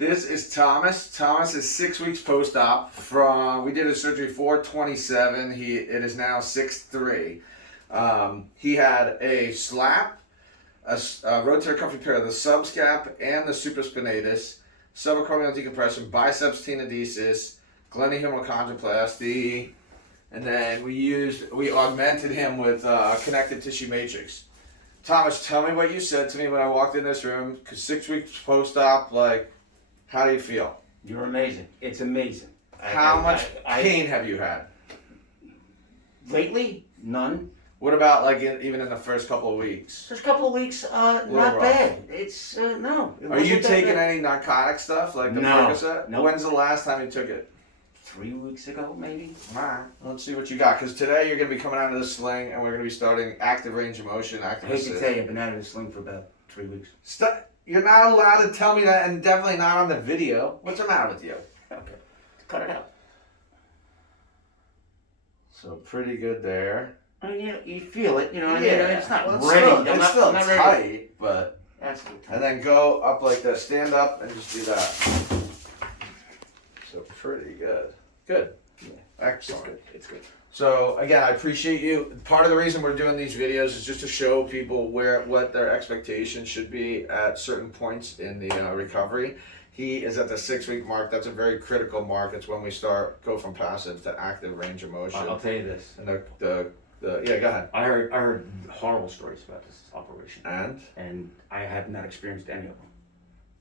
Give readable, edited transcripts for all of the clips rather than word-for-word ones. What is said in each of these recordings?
This is Thomas. Thomas is 6 weeks post-op from, we did his surgery 4/27. It is now 6/3. He had a slap, a rotator cuff repair of the subscap and the supraspinatus, subacromial decompression, biceps tenodesis, glenohumeral chondroplasty, and then we augmented him with connective tissue matrix. Thomas, tell me what you said to me when I walked in this room, because 6 weeks post-op, like, how do you feel? You're amazing. It's amazing. How much pain have you had? Lately, none. What about like even in the first couple of weeks? First couple of weeks, not rough. bad. It's no. It Are you wasn't that taking bad. any narcotic stuff like the No. Percocet? No. When's the last time you took it? 3 weeks ago, maybe. Alright, let's see what you got. Because today you're going to be coming out of the sling and we're going to be starting active range of motion, I active hate assist. to tell you, I've been out of the sling for about 3 weeks. You're not allowed to tell me that, and definitely not on the video. What's the matter with you? Okay, cut it out. So pretty good there. I mean, you feel it. You know what I mean? Yeah. It's not Well, ready. It's still I'm not ready. tight, but... That's the And then go up like this. Stand up and just do that. So pretty good. Good. Yeah. Excellent. It's good. It's good. So again, I appreciate you. Part of the reason we're doing these videos is just to show people what their expectations should be at certain points in the recovery. He is at the 6 week mark. That's a very critical mark. It's when we go from passive to active range of motion. I'll tell you this. And yeah, go ahead. I heard horrible stories about this operation, And I have not experienced any of them.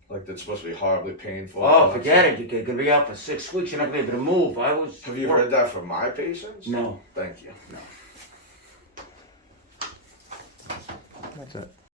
like that's supposed to be horribly painful. Oh, forget it. You're gonna be out for 6 weeks. You're not gonna be able to move. Have you heard that from my patients? No. Thank you. No. That's it.